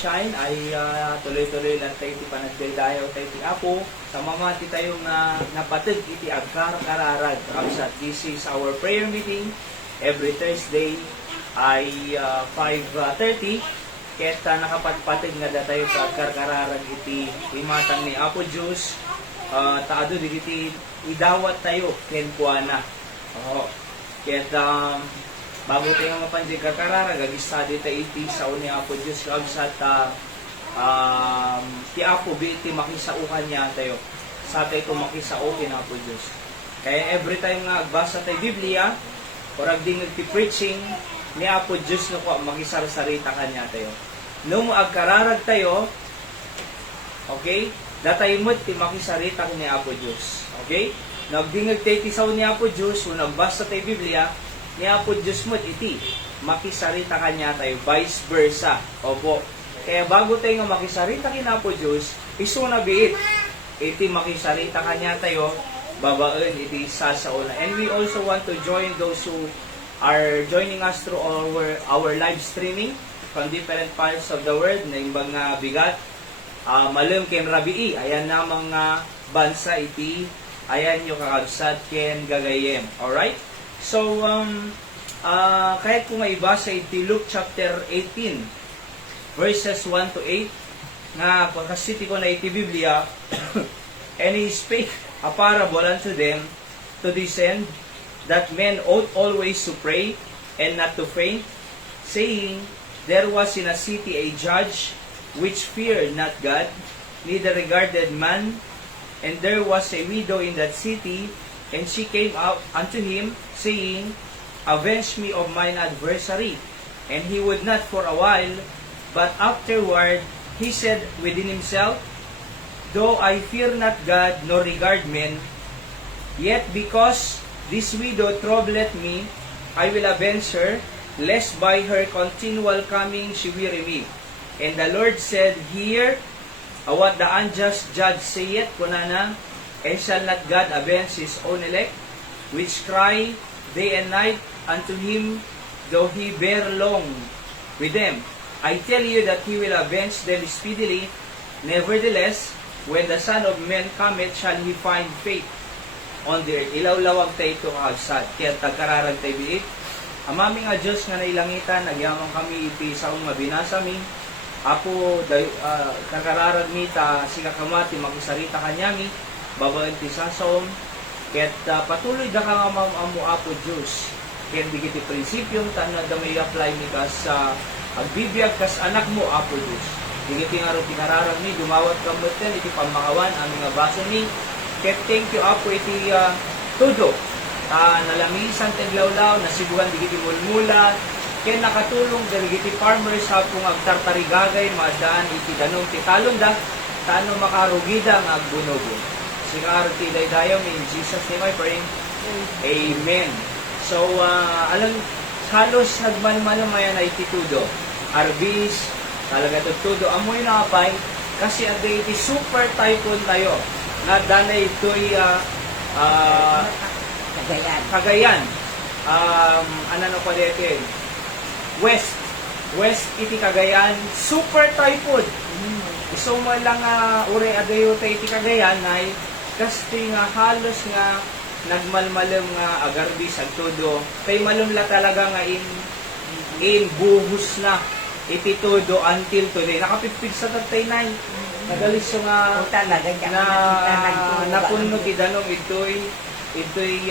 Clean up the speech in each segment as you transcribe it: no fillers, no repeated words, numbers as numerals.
Shine ay tuloy-tuloy lang tayo ti panagdaydayaw tayo ti Apo sa mamati tayong napatid iti agkar-kararag. This is our prayer meeting every Thursday ay 5:30 ket nakapatpatid nga da tayo sa agkar-kararag iti imatang ni Apo Diyos. Taado digiti idawat tayo ken kuana. Ket bago tayo mapansin kakarara, gag-study tayo iti sa ni Apo Diyos kag sa ti Apo iti makisaukan niya tayo. Sa tayo makisaukin Apo Diyos. Kaya every time nga agbasa tayo Biblia, or agdingag ti preaching, ni Apo Diyos no ko makisarsarita kanya tayo. Nung agkararag tayo, okay, datay mo't ti makisarita ni Apo Diyos. Okay? Nagdingag tayo ti sa ni Apo Diyos, kung nagbasa tayo Biblia, ni Apo Diyos mo iti makisarita kanya tayo, vice versa. Opo. Kaya bago tayo nga makisarita kina Apo Diyos, iso na biit iti makisarita kanya tayo, babaen iti sasauna. And we also want to join those who are joining us through our live streaming from different parts of the world na imbang bigat. Malum ken rabii, ayan na mga bansa iti, ayan yung kakabsat ken gagayem. Alright? So, kahit kung maibasa iti Luke chapter 18, verses 1 to 8, nga pagkasiti ko na iti Biblia, and he spake a parable unto them to this end, that men ought always to pray, and not to faint, saying, there was in a city a judge, which feared not God, neither regarded man, and there was a widow in that city, and she came out unto him, saying, avenge me of mine adversary. And he would not for a while, but afterward he said within himself, though I fear not God, nor regard men, yet because this widow troubleth me, I will avenge her, lest by her continual coming she weary me. And the Lord said, hear what the unjust judge saith, kunana, and shall not God avenge his own elect, which cry day and night unto him, though he bear long with them? I tell you that he will avenge them speedily. Nevertheless, when the Son of Man cometh, shall he find faith on the earth? Ilawlawag tayo ito kagsad, kaya tagkararag tayo biit. Amami nga Diyos nga nailangitan, nagyamang kami iti saong mabinasa mi. Apo, tagkararag mi ta sikakamati, makisarita kanyami, babaen ti sasom, ket patuloy da ka nga maamu Apo Diyos, ket digiti prinsipyong tanad da may apply mi kas sa agbibiyag kas anak mo Apo Diyos. Digiti nga ro tinararag mi, dumawat kamutin, iti pamakawan, aming nga baso mi, ket thank you Apo iti tudo, nalamisan teglawlaw, nasiguan digiti mulmula, ket nakatulong digiti farmers hapong agtartarigagay, madaan iti danong titalon da, tano makarugida nga agbunogon. Sikarti daydayo in Jesus name I pray. Amen. So, alam, halos nagmanmalamaya na ititudo. Arbis, talaga tutudo. Amoy na kapay, kasi agay iti super typhoon tayo. Na danay ito'y Cagayan. Ano pa dito? West iti Cagayan. Super typhoon. So, mo lang ure adayo tayo iti Cagayan ay kasi nga halos nga nagmalmalam nga agarbis ang todo. Kay malumla talaga nga in buhos na iti todo until today. Nakapipig sa 39. Nagalis so nga na napuno ti danong ito'y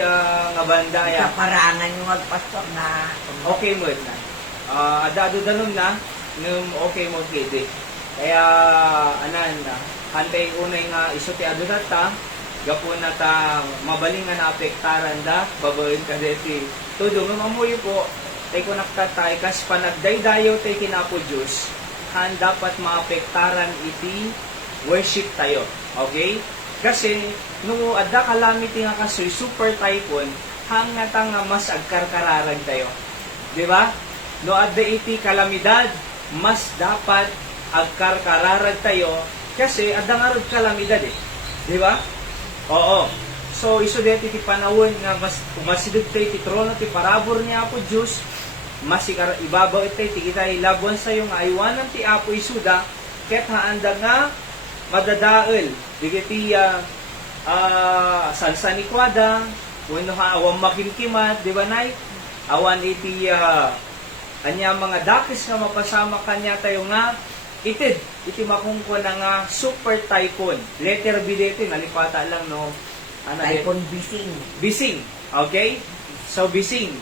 nga banda ya. Kaparangan yung magpastor na okay mo na. Adado danong na nung okay mo kede. Kaya anan hantay unay nga iso ti adu data gapo na ta mabaling nga naapektaran da babaen ka deti todo mamamuyo po tay ko naktatay kas panagdaydayo tay kinapo Diyos han dapat maapektaran iti worship tayo. Okay? Kasi no adda calamity nga kasoy super typhoon hangata nga mas agkarkararag tayo. Di ba? No adda iti kalamidad mas dapat agkarkararag tayo kasi adda nga rod kalamidad Di ba? Oo. So, iso dito ti panawon nga mas umasidog tayo ti trono ti parabor niya Apo Diyos masikara ibabaw iti ti kita ilabwan sayo nga aywanan ti Apo isuda ket haanda nga madadael digiti sansanikwada wenno ha awang makimkimat di ba nay awan iti kanya mga dakis nga mapasama kanya tayo nga itid iti makungko na nga super typhoon letter B dito nalipata lang no Typhoon Bising. bising okay so bising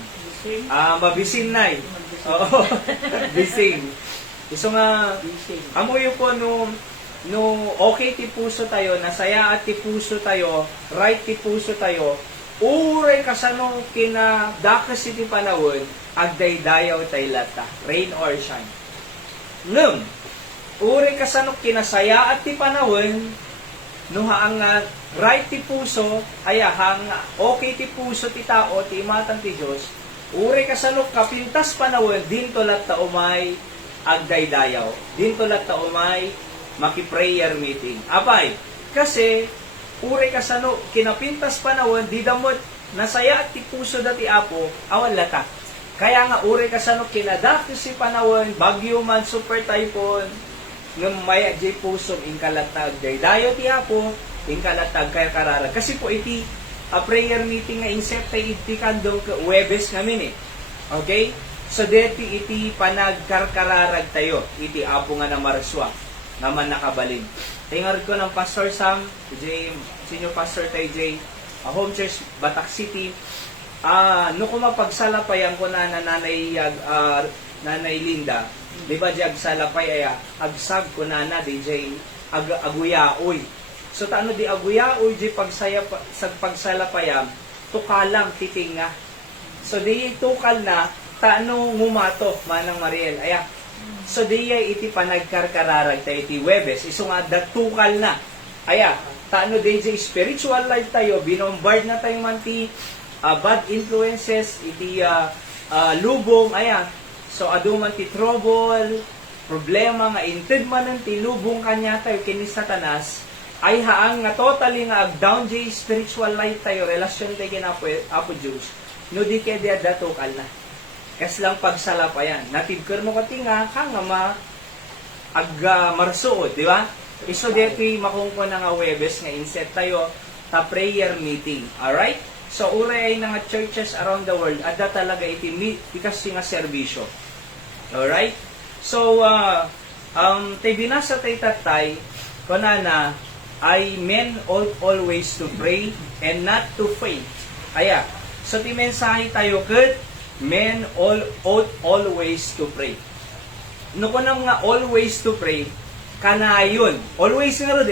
mabisin na eh. Oo. Bising. So nga, amoy po no okay ti puso tayo, nasaya at ti puso tayo, right ti puso tayo, uray kasano kina dakas iti panahon, agdaydayaw tay lata, rain or shine. Ngem, uray kasano kinasaya at ti panahon, no haang right ti puso, hang okay ti puso ti tao, ti imatan ti Diyos, uri kasanok kapintas panawon, dinto lat ta umay agdaydayaw. Dinto lat ta umay maki-prayer meeting. Apay, kasi uri kasano kinapintas panawon, di damot nasaya at ti puso dati Apo, awan lata. Kaya nga uri kasano kinadaki si panawon, bagyo man, super typhoon, ng may di puso, inkalatag agdaydayaw ti Apo, inkalatag kaya kararag. Kasi po iti a prayer meeting nga insepta iti kandong Webes ngamin eh. Okay? So deti iti panagkarkararag tayo. Iti Apo nga na marswa. Naman nakabalin. Tingar ko ng Pastor Sam, Senior Pastor tayo Jay, Home Church, Batak City. No kumapagsalapay ko na Nanay Linda. Di ba di agsalapay ay agsag ko na DJ aguyaoy. So taano di aguyaoy di pagsalapayam tukalang titinga. So di tukal na taano ngumato manang Mariel. So di iti panagkarkararag tayo iti Webes. Iso nga datukal na. Taano di spiritual life tayo binombard na tayo man ti bad influences iti lubong. So aduman ti trouble, problema nga inted man ti lubong kanya tayo kini Satanas. Ay haang nga totally nga ag-down jay spiritual life tayo, relasyon tayo kina Apo Diyos, no di kaya di adatukal na. Kas lang pagsalapayan. Natibker mo kati nga, nga marsuod, di ba? Iso dito makungko na nga Webes nga inset tayo ta prayer meeting. Alright? So, uray ay nga churches around the world, ada talaga iti kasi nga serbisyo. Alright? So, tayo binasa tayo tatay, kunana, I men ought always to pray and not to faint. So ti mensahe tayo ket men ought always to pray. No ko nang nga always to pray, kanayon. Always nga rod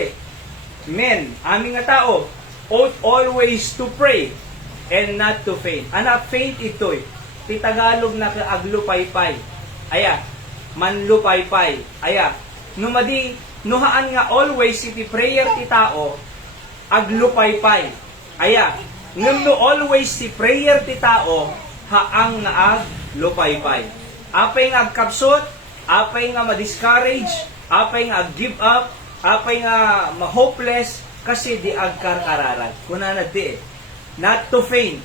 men, aming nga tao, ought always to pray and not to faint. Faint ito'y. Ti Tagalog na aglupaypay. Manlupaypay. Nuhaan nga always iti prayer ti tao aglupaypay. Ngem no always ti prayer ti tao haang nga aglupaypay. Apay nga agkapsot, apay nga ma-discourage, apay nga ag-give up, apay nga ma-hopeless kasi di agkarkararag. Kunana di not to faint.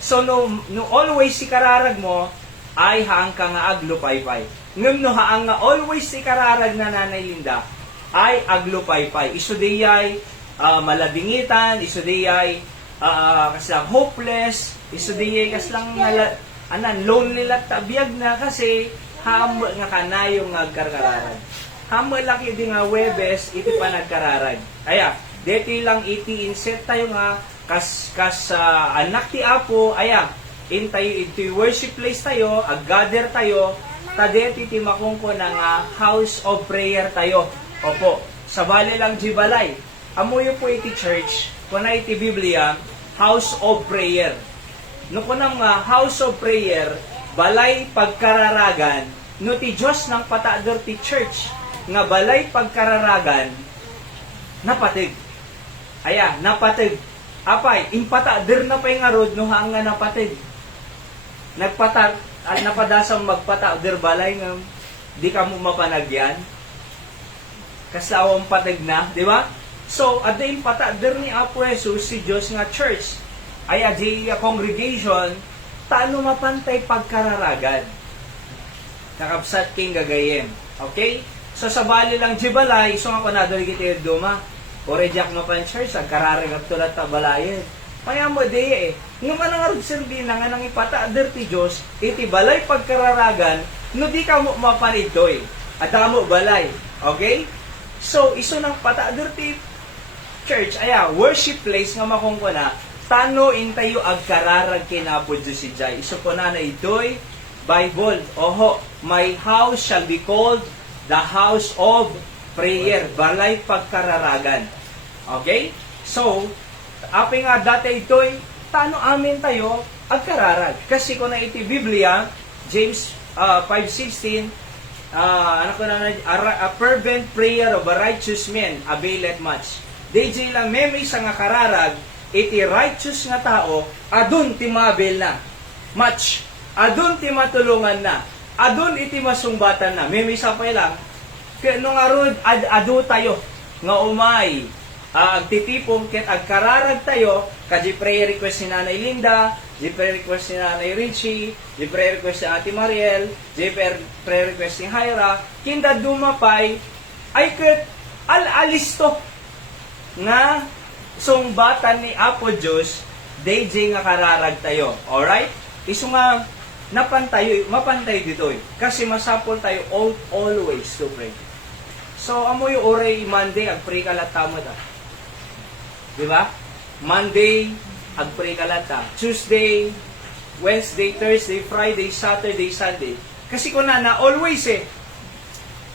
So no always si kararag mo ay haang ka nga aglupaypay. Ngem no haang nga always si kararag na Nanay Linda ay aglupaypay. Iso diyay malabingitan, iso diyay kaslang hopeless, iso diyay kaslang lonely lat tabiyag na kasi hamo nga kanayong agkarkararag. Hamo laki di nga Webes iti panagkararag. Deti lang iti inset tayo nga kas anak ti Apo, in tayo iti worship place tayo, ag-gather tayo, tadeti ti makungko na nga house of prayer tayo. Opo, sa bali lang jibalay. Amuyo po iti church, kuna iti Biblia, house of prayer. No kunam nga house of prayer, balay pagkararagan, no ti Diyos nang patador ti church, nga balay pagkararagan, napatig. Napatig. Apay, impatader na pa'y nga rod, no haang nga napatig. Napadasang magpatader balay nga, di ka mo mapanagyan. Kaslawang patag na, di ba? So, at the impatader ni Apo Jesus, si Diyos nga church, di congregation, taano mapantay pagkararagan. Kakabsat king gagayem. Okay? So sa bali lang jibalay, so nga panado gitir duma. Ore jak mapan church, agkararag at tulat ta balayan. Kaya mo di Nung anang arugserbi na nga nang ipata ti Diyos, iti balay pagkararagan, no di ka mo mapanitoy. At mo balay. Okay? So, iso ng pata ti church, worship place nga makungkuna, tano intayo agkararag kinapo Diyos si Jai. Iso po na ito'y Bible. Oho, my house shall be called the house of prayer. Balay pagkararagan. Okay? So, api nga dati ito'y tano amin tayo agkararag. Kasi kung na iti Biblia, James 5:16, a fervent prayer of a righteous man availeth much. DJ lang memory sa nga kararag, iti righteous nga tao, adun ti mabil na. Much. Adun ti matulungan na. Adun iti masungbatan na. Memory sa pa lang. Kaya nung arod, adu tayo, nga umay, agtitipong ket agkararag tayo, kaji prayer request ni Nanay Linda, di prayer request ni Nanay Richie, di prayer request ni Ate Mariel, di prayer request ni Hyra, kinda dumapay, ay ket alisto nga sungbatan ni Apo Diyos, DJ nga kararag tayo. Alright? Iso nga, mapantay dito kasi masapol tayo always to pray. So, amoy oray Monday, agpray ka latamo ta. Diba? Monday, agpray ka lata. Tuesday, Wednesday, Thursday, Friday, Saturday, Sunday. Kasi kung na always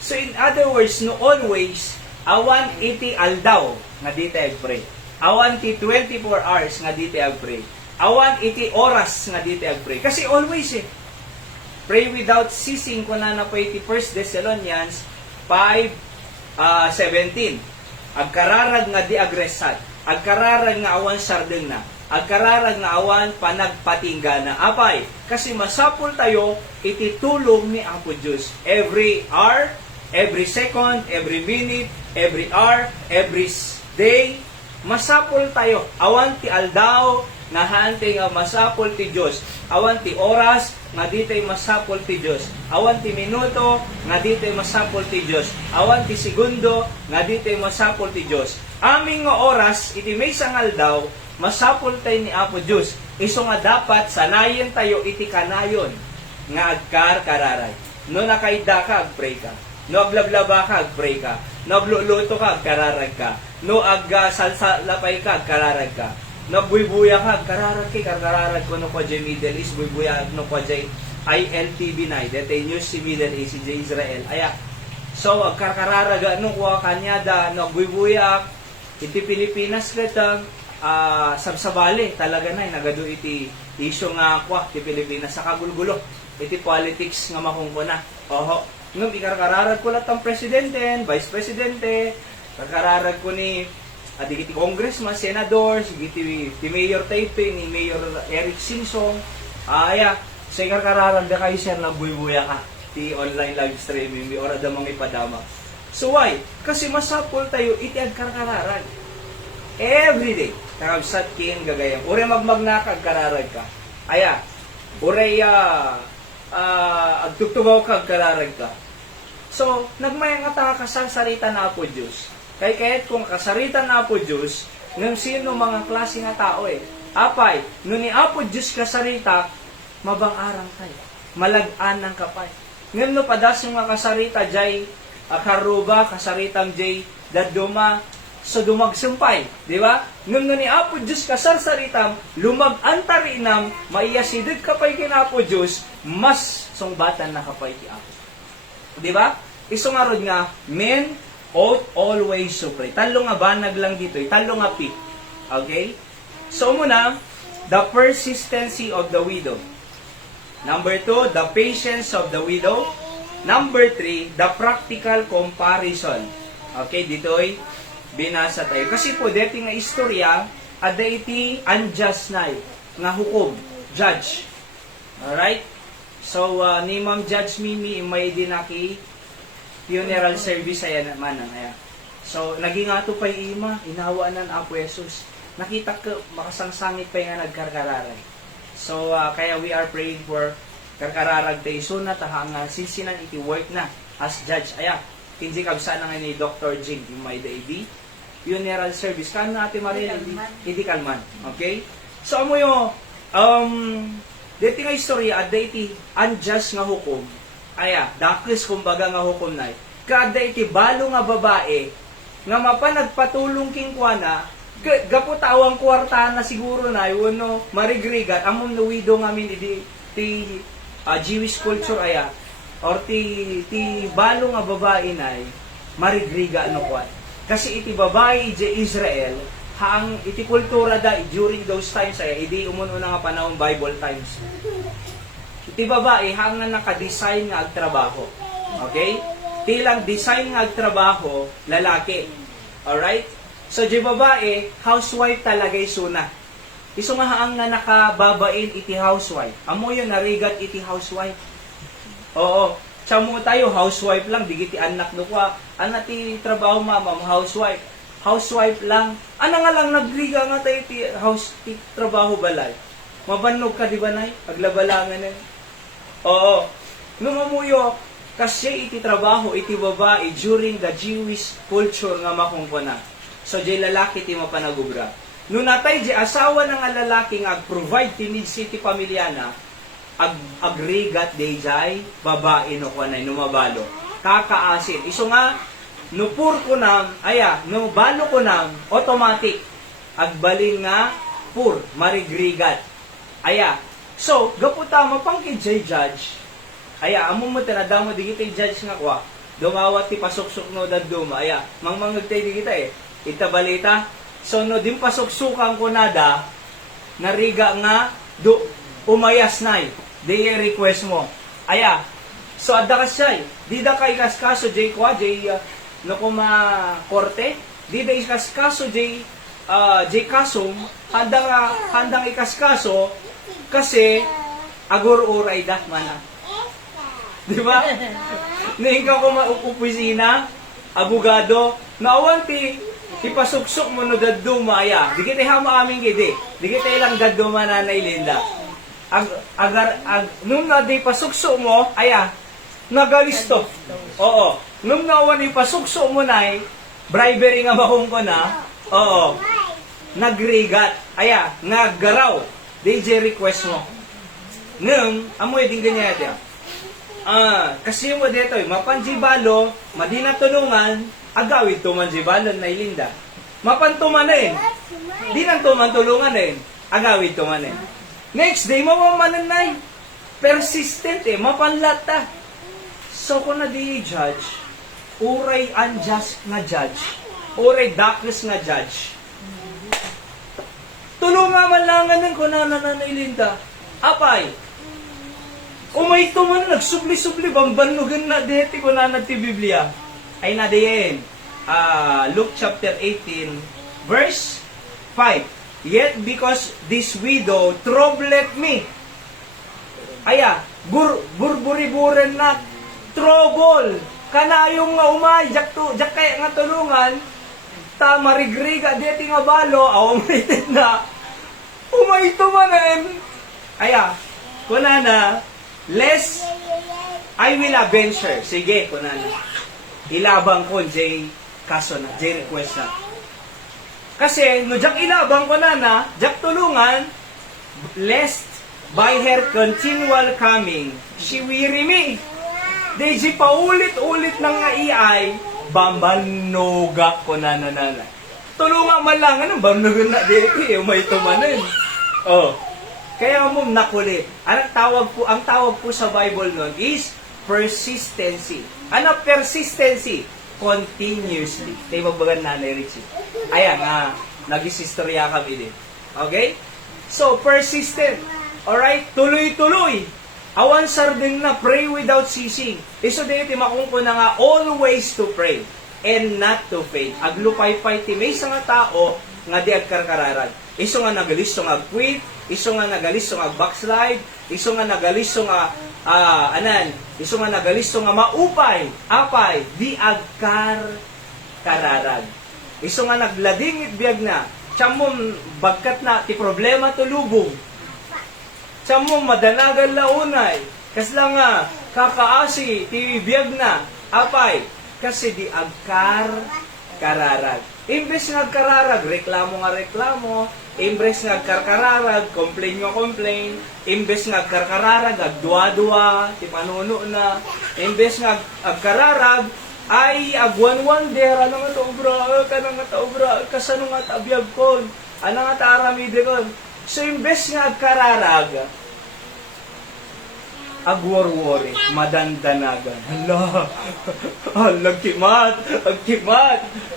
So, in other words, no always, awan iti aldaw nga dito agpray. Awan iti 24 hours nga dito agpray. Awan iti oras nga dito agpray. Kasi always pray without ceasing kung na po iti 1 Thessalonians 5:17. Agkararag nga di agresat. Agkararag nga awan sardeng na. Agkararag nga awan panagpatinggana. Apay, kasi masapul tayo iti tulong ni Apo Diyos. Every hour, every second, every minute, every hour, every day, masapul tayo. Awan ti aldaw, nga hante nga masapul ti Diyos. Awan ti oras, nga ditay masapul ti Diyos. Awan ti minuto, nga ditay masapul ti Diyos. Awan ti segundo, nga ditay masapul ti Diyos. Aming nga oras, iti may sangal daw, masapul tayo ni Apo Diyos. Iso nga dapat, sanayin tayo iti kanayon, nga agkar-kararay. No nakaida ka, agpray ka. No aglablaba ka, agpray ka. No agluluto ka, agkararag ka. No agsalsalapay ka, agkararag ka. No buybuya ka, agkararag ka, agkararag ko no kwa jay Middle East, buybuya no kwa jay ILTV na, dete news si Middle East, si Israel. Aya, so agkararag no kwa kanyada, no buybuya, iti Pilipinas kita, sabsabali talaga na, nagado iti isyo nga kwa, iti Pilipinas, sa kagulgulo, iti politics nga makungkuna. Oho, ngam ikarkararag ko lahat ang presidente, vice presidente, karkararag ko ni iti congressman, senador, iti mayor Taipei, ni Mayor Eric Simpson, aya, sa ikarkararag da kayo siya na buy-buya ka, ti online live streaming, may ora damang ipadama. So why? Kasi masapol tayo, iti agkarkararag. Everyday, kakabsat kin gagayang. Ure magmagna kagkararag ka. Aya, ure agtugtugaw kagkararag ka. So, nagmayang nga kasasarita na po Diyos. Kaya kahit kung kasarita na po Diyos, ng sino mga klase nga tao Apay, no ni Apo Diyos kasarita, mabang-arang kayo. Malag-an ng kapay. Ngayon no padas yung mga kasarita, jay, karuba, kasaritang jay, daduma, so dumagsumpay. Di ba? Ngayon no ni Apo Diyos kasarsaritam, lumag-antarinam, maiyasidid kapay kin Apo Diyos, mas sungbatan na kapay ki Apo. Di ba? Isungarod nga, men ought always to pray. Talo nga banag lang dito, talo nga pi. Okay? So muna, the persistency of the widow. Number 2, the patience of the widow. Number 3, the practical comparison. Okay, dito'y binasa tayo. Kasi po, dito nga istorya, ada iti unjust na nga hukom, judge. Alright? So, ni Ma'am Judge Mimi, may dinaki funeral service ayan naman. So, naging ato pa ima, inawaan ng Apo Jesus. Nakita ko, makasangsangit pa yung nagkarkararay. So, kaya we are praying for karkararag tayo suna tahanga sisinan iti work na as judge. Aya, kinji kabsa na nga ni Dr. Jing, yung may daibi, funeral service. Kano natin marinig? Hindi kalman. Okay? So, amo yung, dito nga istorya, at iti unjust nga hukom, aya, daklis kumbaga nga hukom na, kada iti balo nga babae, nga mapanagpatulong king kuana, gaputawang kwarta na siguro na, yun no, marigrigat, among nuwido ngamin ti Jewish culture aya, or ti balo nga babae na, marigriga ano kwan. Kasi iti babae iti Israel, haang iti kultura da during those times ay idi umuno na nga panahon Bible times. Iti babae haang nga naka-design nga agtrabaho. Okay? Tilang design nga agtrabaho lalaki. Alright? So di babae housewife talaga isuna. Iso nga haang nga nakababain iti housewife. Amo yun narigat iti housewife. Oo. Tsamo tayo housewife lang digiti anak no kwa. Ana ti trabaho mama housewife. Housewife lang. Ana nga lang nagriga nga tayo ti trabaho balay. Mabanog ka di ba nay? Paglabalangan eh. Oo. Numamuyo kasi iti trabaho iti babae during the Jewish culture nga makungkuna. So di lalaki ti mapanagubra. No natay di asawa na nga lalaki nga provide ti needs iti pamilya na agrigat day jay babae no kanay numabalo. Kakaasin. Iso nga no pur ko nam, aya, no balo ko nam, automatic. Agbalin nga, pur, marigrigat. Aya. So, gaputa mo pang kay judge. Aya, amo mo tanada mo, di kita judge nga kwa. Dumawat ti pasuksok no daduma. Aya, mangmangagtay di kita eh. Ita balita. So, no, dim pasuksukan ko nada, nariga nga, umayas na di request mo. Aya, so adda ka siya di da ka ikaskaso jay kwa jay no kuma korte di da ikaskaso jay kasong handang ikaskaso kasi agor uray da mana di ba ning ka kuma opisina abogado naawan ti ipasuksok mo no daddo maya di kita hama aming gidi di kita ilang daddo mananay Linda nung na di pasukso mo, aya, nagalisto. Oo. Nung nawan di pasukso mo na, bribery nga mahong ko na, oo, nagrigat. Aya, naggaraw. DJ request mo. Nung, amoy din ganyan ito. Kasi mo dito, mapanjibalo, madina tulungan, agawid tumanjibalo na ilinda. Mapantumanin. Di nang tumantulungan din. Agawid tumanin. Next day, mamamananay. Persistent eh, mapanlata. So, kung na di judge, uray unjust nga judge, uray darkness nga judge, tulunga malangan ng kunananay Linda. Apay, umay tuman, nagsubli-subli, bambanugan na deti kunanad ti Biblia. Ay na diyen, Luke chapter 18, verse 5. Yet because this widow troubled me. Aya, burburiburen na trouble. Kanayong nga umay, jak kaya nga tulungan, ta marigriga deti nga balo, awamitin na. Umay tumanen. Aya, kunana, less I will avenge her. Sige, kunana. Ilabang ko, J. Kaso na, J. request na. Kasi, no jak ilabang ko na, jak tulungan, lest by her continual coming, she weary me. Deji paulit-ulit nang nga iay, bambanuga ko na. Tulungan man lang, anong bambanuga na dito, may tumanin. Oh. Kaya mo nakulit. Ang tawag po sa Bible nun is persistency. Ano persistency? Continuously. Tayo magbagan nanay Richie. Ayan nga, nag-isistorya kami din. Okay? So, persistent. Alright? Tuloy-tuloy. Awan sardin na, pray without ceasing. Iso dito, makungko na nga, always to pray and not to faint. Aglupay-pay ti may nga tao nga di agkarkararag. Iso nga nagalisto nga quit, iso nga nagalisto nga backslide, iso nga nagalisto nga iso nga nagalisto nga maupay, apay, di agkarkararag. Iso nga nagladingit biyag na, tiyamom bagkat na ti problema tulubong. Tiyamom madanagan launay, Kasla nga, kakaasi, ti biyag na, apay, kasi di agkar kararag. Imbes nga kararag, reklamo nga reklamo, imbes nga karkararag, complain nga complain, imbes nga karkararag, agdua-dua, ti panuno na, imbes nga agkararag, ay agwan-wan der, ano nga taobra, kanang nga taobra, kasano nga tabiyag kon, ano nga taaramide kon. So imbes nga agkararag, agwar-wari, madandanagan. Hala, agkimat,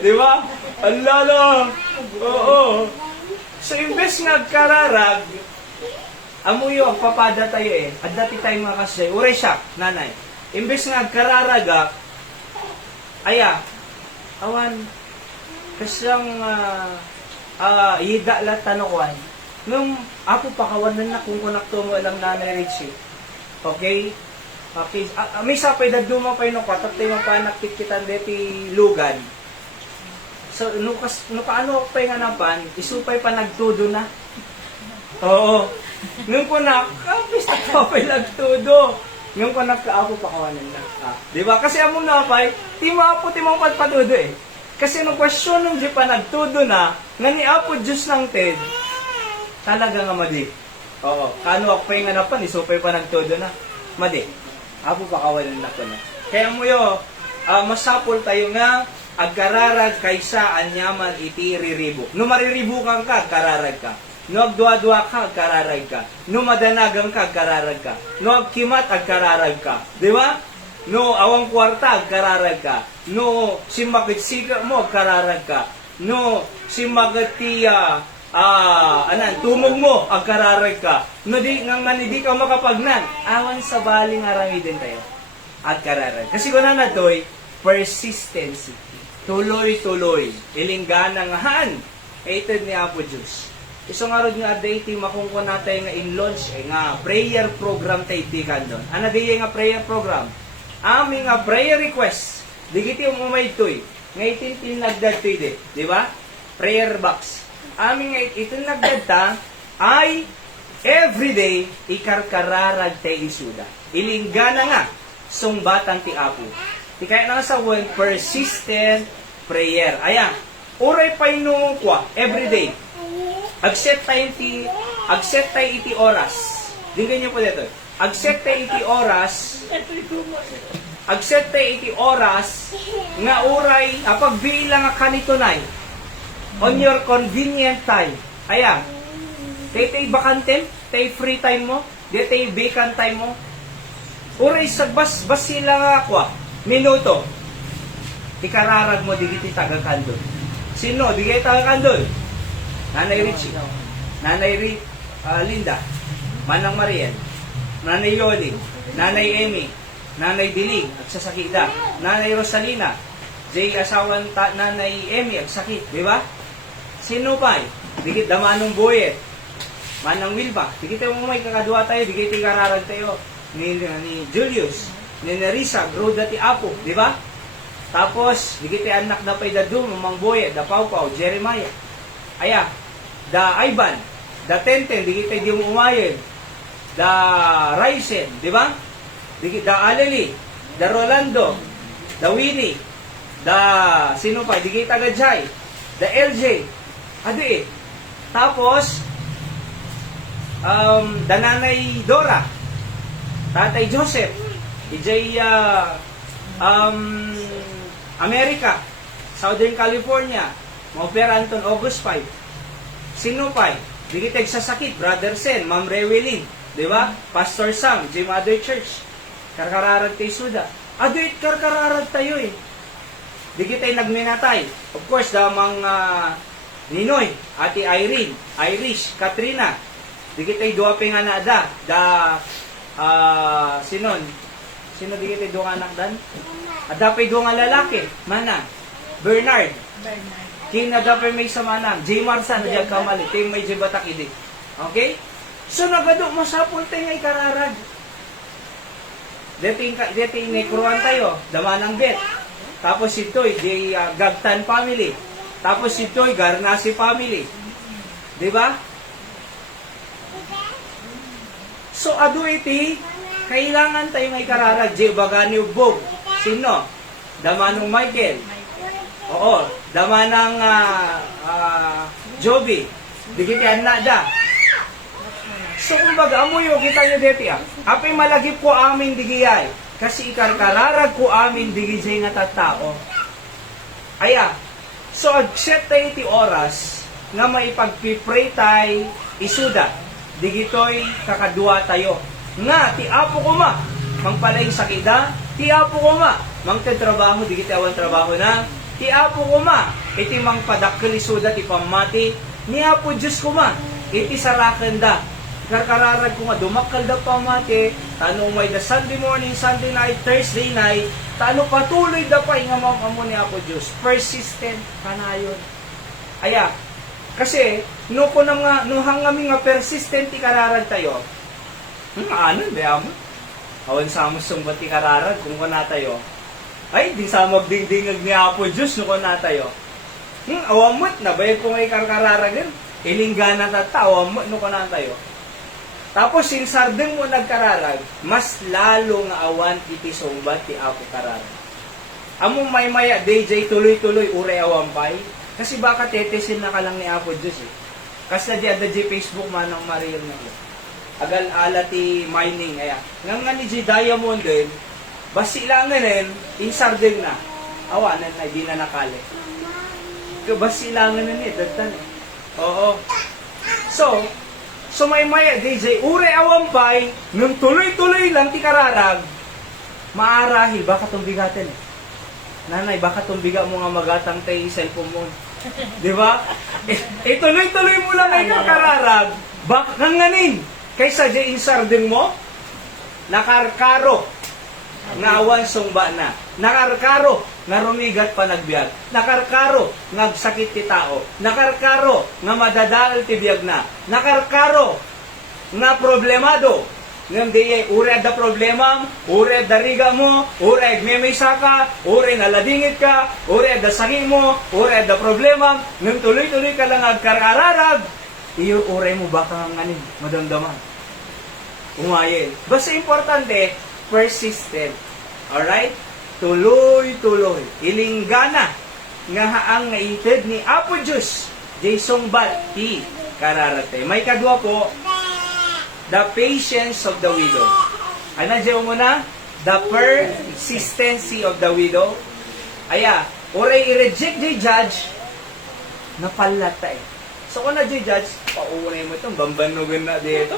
di ba? Hala lang, oo. So, imbes nga kararag, amuyo, papada tayo eh. At dati tayo mga kasay, ure siya, nanay. Imbes nga kararaga, aya, awan, kasyang, ida la tanokwan. Nung, apo pakawanan na kung kunakto mo alam nanay Richie. Okay? Okay. May sapay na dumapay no kwa, tapos tayo mapanakit kita deti lugan. So, paano ako pa nga napan, isupay pa nagtudo na. Oo. Nung ko na, kapis na pa nagtudo. Nung ko nagkaapo pa kawanan na. Diba? Kasi among napay, timang padpadudo eh. Kasi nung question nung di pa nagtudo na, nga ni Apo Diyos ng TED, talaga nga madi. Oo. Kano ako pa nga napan, isupay pa nagtudo na. Madi. Apo pa kawanan na ko na. Kaya mo yo, masapol tayo nga, agkararag kaysa anyaman iti riribo. No mariribukan ka, kararag ka. No agdua-dua ka, agkararag ka. No madanagang ka, agkararag ka. No agkimat, agkararag ka. Di ba? No awang kwarta, agkararag ka. No simakit sika mo, agkararag ka. No simakit tumog mo, agkararag ka. No di ka makapagnan. Awan sa baling arami din tayo. Agkararag. Kasi kung na to'y persistency. Tuloy-tuloy. Ilinggana nga han. Hated ni Apo Diyos. Isang araw nga day ti makungko natin nga in launch nga prayer program tayo itikan doon. Ano di nga prayer program? Aming nga prayer request. Digiti umumay to'y. Nga itintin nagdad to'y di ba? Prayer box. Aming nga itinagdad ta ay everyday ikarkararag tayo isuda. Ilinggana nga sungbatang ti Apo. Di kaya na sa word, persistent prayer. Ayan, uray pa inungon kwa, everyday. Agset tayo iti oras. Dinggan niyo po dito. Agset tayo iti oras, nga uray, pagbilang nga kanitunay, on your convenient time. Ayan, tayo bakante, tayo free time mo, tayo vacant time mo, uray sagbas sila nga kwa, minuto. Ikararag mo, digiti taga-kandol. Sino? Digiti taga-kandol. Nanay Richie. Nanay Linda. Manang Mariel. Nanay Loli. Nanay Emmy. Nanay Diling. Agsasakita. Nanay Rosalina. Asawan Nanay Emmy. Agsakit. Di ba? Sino pa? Digiti Damanong Boyet. Manang Wilba. Digiti mo may kakadua tayo. Digiti kararag tayo. Ni Julius. Ni Nerissa, grow dati Apo, di ba? Tapos, digiti anak na pa'y dadum, Mang Boye, da Pau-Pau, Jeremiah. Aya, da Ivan, da Tenten, digiti di umayin, da Raisen, di ba? Da Aleli, da Rolando, da Winnie, da sino pa, digiti Tagajay, da LJ, adi Tapos, da Nanay Dora, Tatay Joseph, America, Southern California, Maupera Anton August 5. Sino pa? Digitag sa sakit, Brother Sen, Ma'am Rewelin, di ba? Pastor Sam, J. Mother Church, karkararag tayo suda. Aduit karkararag tayo eh. Digitay nagminatay. Of course, damang Ninoy, Ate Irene, Irish, Katrina. Digitay duwaping nga Sino digitay duwa anak dan? Adapay duwa nga lalaki. Mana? Bernard. King adapay may samanang. J. Marsan, nadyan kamali. Tim may jibatak idi. Okay? So nagado masapul tayo nga ikararag. Deti nekruan tayo. Damanang bet. Tapos ito'y Gagtan family. Tapos ito'y Garnasi family. Di ba? So adu iti kailangan tayo may kararag. J. Bagani Ubog. Sino? Damanong Michael. Oo. Dama ng Joby. Digitian na da. So, kumbaga, amuyo, kita nyo dito apay malagip ko amin digiyay. Kasi ikarkararag ko amin digijay nga tattao. Aya. So, agset tayo iti oras nga maipagpipray tayo isuda. Digitoy kakadua tayo. Nga, ti apo ko ma, mangpalay sakida, ti apo ko ma, mangtatrabaho, digiti awan trabaho na, ti apo ko ma, iti mangpadakkel isuda, ti pamati, ni apo Diyos ko ma, iti sarakan da. Karkararag ko nga, dumakal da pamati, tanong may da Sunday morning, Sunday night, Thursday night, tano patuloy da pa, nga mamamo ni apo Diyos, persistent, kanayon. Aya, kasi, no hang kami nga persistent ikararag tayo, ano, di amo? Awan sa amo sumbat ikararag, kung kuna tayo, ay, di sa magdingdingag ni apo Diyos, no kuna tayo. Awamot, nabayad ko nga ikararag, ilinggana tata, awamot, no kuna tayo. Tapos, sinsardeng mo nagkararag, mas lalo nga awan iti sumbat ti apo kararag. Among may maya, DJ, tuloy-tuloy, uray awampay, kasi baka tetesin na ka lang ni apo Diyos Kasi na di Facebook man ang maril na ko. Agal alati mining, aya. Nga ni G Diamond din, basi lang rin, insardeng na. Awanan na, di na nakali. Basi lang na datan Oo. So may maya, DJ, ure awampay, nung tuloy-tuloy lang ti kararag, maarahil, baka tumbigatin Nanay, baka tumbiga mo nga magatang tay cellphone mo. Di ba? Tuloy-tuloy mo lang ay kakararag, baka nganin. Kaysa di insardeng mo, nakarkaro, nga awan sungba na. Nakarkaro, nga rumigat pa nagbiag. Nakarkaro, nga sakit ti tao. Nakarkaro, nga madadal ti biag na. Nakarkaro, nga problemado. Ngam di ure da problema, ure da riga mo, ure agmemesa ka, ure naladingit ka, ure da sangin mo, ure da problema, ngam tuloy-tuloy ka lang agkarararag, iyo ure mo baka nganin, madamdaman. Umayin. Basta importante, persistent. Alright? Tuloy-tuloy. Ilinggana nga haang ngaited ni Apo Diyos, Jason Bati, kararate. May kadwa po, the patience of the widow. Ano dyan mo na? The persistency of the widow. Aya, oray i-reject the judge, napalata So kung na judge, paunay mo itong bambanugan na dito.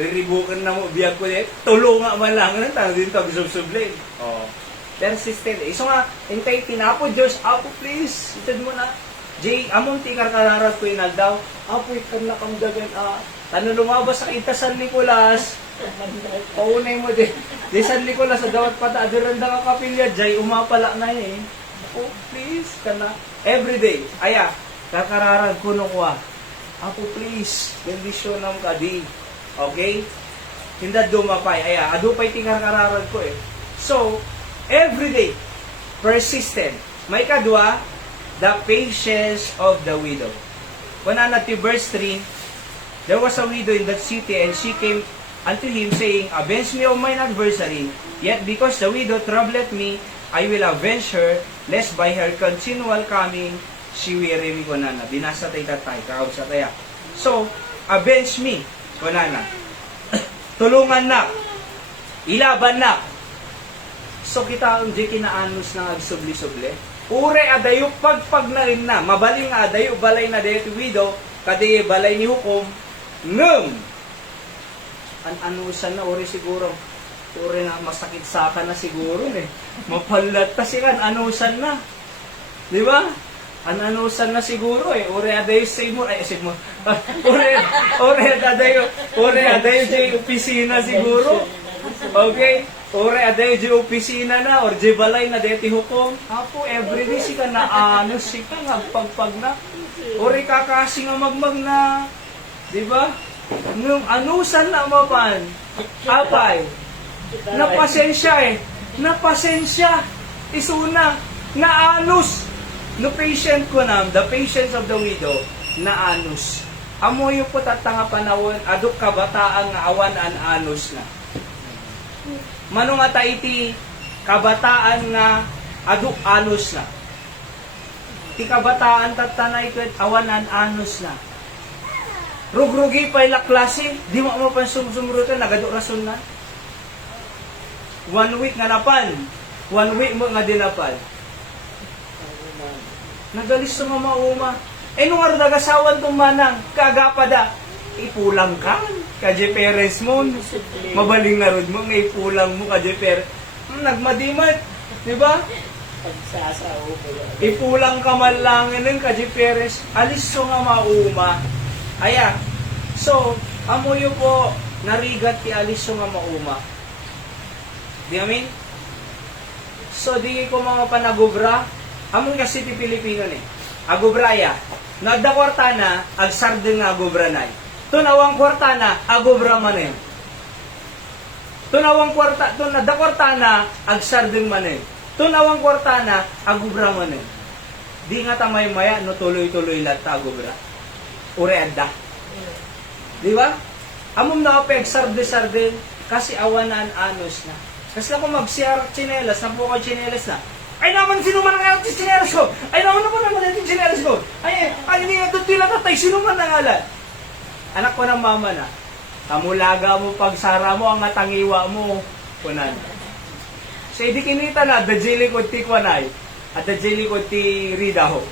Riribukan na mo, biyag ko dito. Tulo nga man lang. Anong tawag dito? Subsublin. Persistent. So nga, hintay tinapo, Diyos, Apo please, itad mo na. Jay, among tikar kararag ko inaldaw. Apo, ikan na kamdagan, Ano lumabas sa kita San Nicolas? Paunay mo din. Di San Nicolas, sa dawat pata, aduranda ka kapilya, Jay, umapala na Oh, please, ka na. Everyday. Aya, kakararag ko nung kwa. Apo, please, bendisyon ng kadi. Okay? Hindi dumapay. Aya, adupay tikar kararag ko So, everyday, persistent. May kadwa, the patience of the widow. Kuna na ti verse 3, there was a widow in that city, and she came unto him, saying, Avenge me of mine adversary, yet because the widow troubleth me, I will avenge her, lest by her continual coming, she weary me. Kunana, binasa tayo tatay, kausap tayo. So, avenge me, kunana. Tulungan na, ilaban na. So, kita ang di kinaanos na agsubli-subli. Ure adayo pagpag na rin na, mabaling adayo balay na dito widow, kadi balay ni hukom, ngem anusan na uri siguro uri na masakit saka na siguro mapalat kasi kan anusan na di ba anusan na siguro uri adayo sigmo uri adayo jay opisina siguro okay uri adayo jay opisina na or jay balay na deti hukom apo everyday si ka na anus si ka ngagpagpag na uri kakasi nga magmag na di ba? Nung anusan na mapan, apay, napasensya napasensya, isuna, naanus, no patient ko na, the patience of the widow, naanus. Amo yung po tatanga panawon, aduk kabataan nga awan an anus na. Mano nga ta iti kabataan nga anos na. Ti kabataan tatanay ket awanan anos na. Rugrugi pa ila klase, di mo mapansumsumrutan, nagado rason na. 1 week nga napan, 1 week mo nga dinapal. Nagalis sa mga mauma. Nung araw nagasawan tong manang, kagapada, ipulang ka, kadye peres mo, mabaling na rod mo, nga ipulang mo, kadye peres. Nagmadimat, di ba? Pagsasaw ko yan. Ipulang ka man lang ng kadye peres, alis so nga mauma. Aya, so, amoyo po, narigat ti alis so nga mauma. Di amin? So, di ko mga panagubra, among kasi ti Pilipino ni. Agubraya. Nagda kwartana, agsardeng nga agubranay. Tunawang kwartana, agubra manen. Tunawang kwarta, tunada kwartana, agsardeng manen. Tunawang kwartana, agubra manen. Di nga tamay maya, no tuloy-tuloy lahat ta agubra. Ureada. Di ba? Among nakapeg sarde-sarde, kasi awanan anos na. Kasi ako magsiyar chinelas, na po ko chinelas na. Ay naman, sino man ang alat yung chinelas ko? Ay naman ang yung chinelas ko? Ay, hindi nga doon tila tatay, sino man ang alat? Anak ko ng mama na, kamulaga mo, pagsara mo, ang atangiwa mo, kunan. So, hindi kinita na, dajili ko ti kwanay, at dajili ko ti ridaho.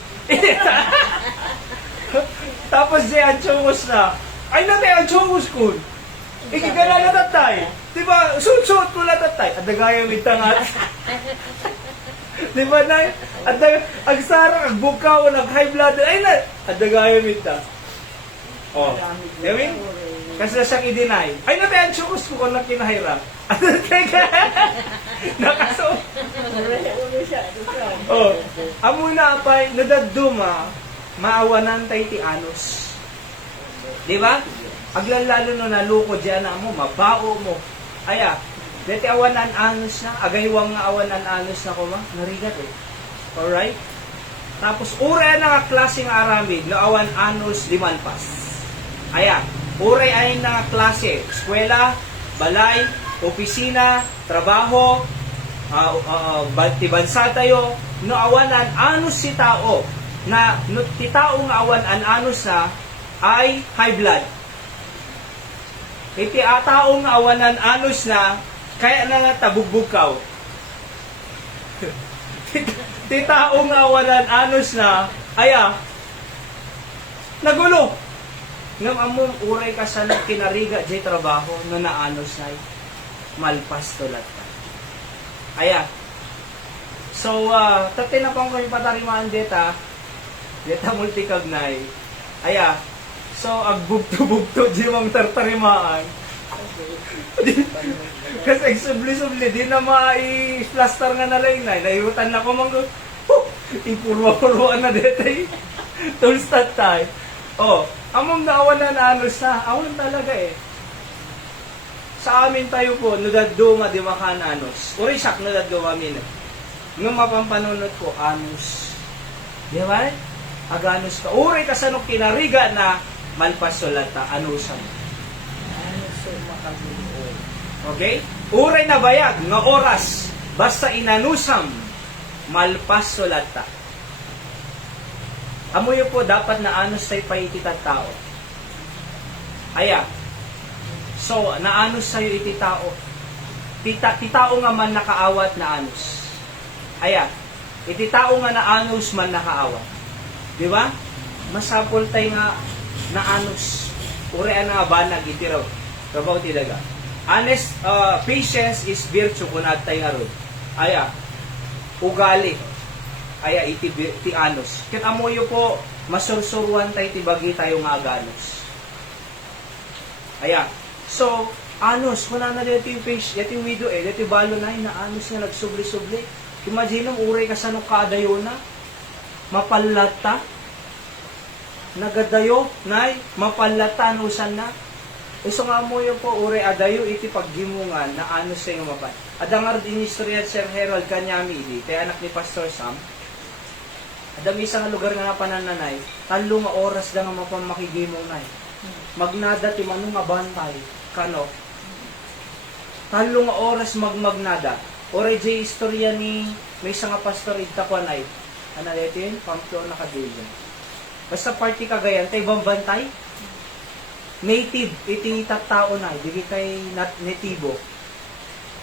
Tapos di anchongos na, ay natay anchongos ko. Ikigala na tatay. Diba, suot ko na tatay. At nagayang itangat. Diba na? At agsara, agbukaw, nag-high blood. Ay na! At nagayang ita. Oh. Diba? Kasi na siyang i-deny. Ay natay anchongos ko kung nakinahirap. At nakasuot. Oh. Amo na apay, nadaduma, maawanan tayo ti anos. Diba? Aglalalo no naluko dyan na mo, mabao mo. Aya, deti awanan anos na, agaywang nga awanan anos na ko ma, narigat eh. Alright? Tapos, uray na nga klase nga aramid, no awan anos limanpas. Aya, uray ay na nga klase, eskwela, balay, opisina, trabaho, bansa tayo, no awanan anos si tao, na no, ti tao nga awanan anos na, ay high blood. Iti ataong awanan anos na, kaya na nga tabugbugkaw. Ti taong awanan anos na, aya, nagulo. Ngam among uray ka sa kinariga jay trabaho, no naanos na, malpas tulat ka. Aya, so, tatinapang ko yung patarimaan deta multikagnay. Aya, so, agbugto-bugto di mong tartarimaan. Kasi subli-subli, di na ma-i-plaster nga na laynay. Nairutan na ko mong ipurwa-purwaan na detay. Tulstat tayo. Oh, among naawan na anos na, awan talaga eh. Sa amin tayo po, nudaduma di makan anos. Uri siyak nudaduma amin. Nung mapampanunod ko, anos. Di ba? Aganos ka. Uri ka sa nung kinariga na malpasolata, anusan. Anusan makaguloy. Okay? Uray na bayag, nga oras, basta inanusam, malpasolata. Amoy po, dapat na anos tayo paititan tao. Aya. So, naanos sa'yo iti tao. Ti tao nga man nakaawat na anos. Aya. Iti tao nga na anos man nakaawat. Di ba? Masapol tayo nga na anos. Urean nga banag iti raw. Trabaho tilaga. Honest, patience is virtue kung natin tayo nga ron. Aya. Ugali. Aya iti anos. Kit amoyo po, masursuruan tayo tibagi tayo nga aganos. Aya. So, anos, wala na dito yung face, dito yung widow eh, dito yung balo na na anos na nagsubli-subli. Imagine mo, uray ka sa nung kadayo na, mapalata, nagadayo, nay, mapalata, anusan na. Iso nga mo yun po, uray adayo, iti paggimungan, na anos sa yung mapan. Adangar din historian Sir Harold Kanyami, kaya anak ni Pastor Sam, adami isang lugar nga panananay, talo nga oras da nga mapamakigimong nay. Magnada ti manong nga bantay, kano, talo nga oras magmagnada. Oray jay istorya ni may isang nga pastor ita ko anay. Ano dito yun? Pamplona ka din. Basta party kagayan, tayo bambantay. Native, iti tao na, digi kay natibo.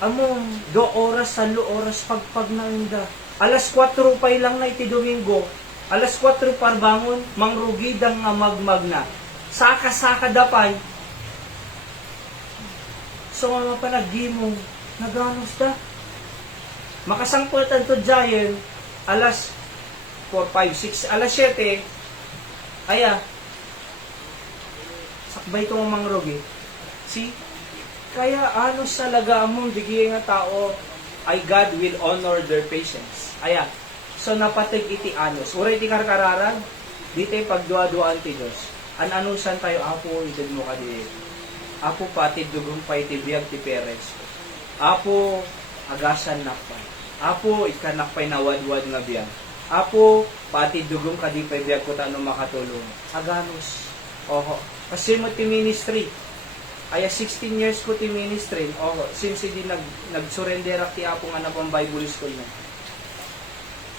Amo, 2 oras, 3 oras pagpag na inda. Alas 4 pa lang na iti Domingo. Alas 4 parbangon, mangrugidang nga magmagna. Saka-saka dapay. So nga panagimong, naganos da. Makasangputan to dyan, alas 4, 5, 6, alas 7, aya, sakbay itong mangrugi. See? Kaya ano sa laga mong digi nga tao, ay God will honor their patience. Aya, so napatig iti anos. Uray ti karkararan, di tayo pagdua-duaan ti Diyos. An-anusan tayo, Apo, idad mo ka di. Apo pati dugong pa iti biyag ti Perez. Apo, agasan nakpay. Apo, ikanakpay na wadwad nga biyag. Apo, pati dugong ka di pa biyag ko tano makatulong. Aganos. Oho. Kasi mo ti ministry. Aya 16 years ko ti ministry. Oho. Since di nag-surrender ti Apo nga na pang Bible school na.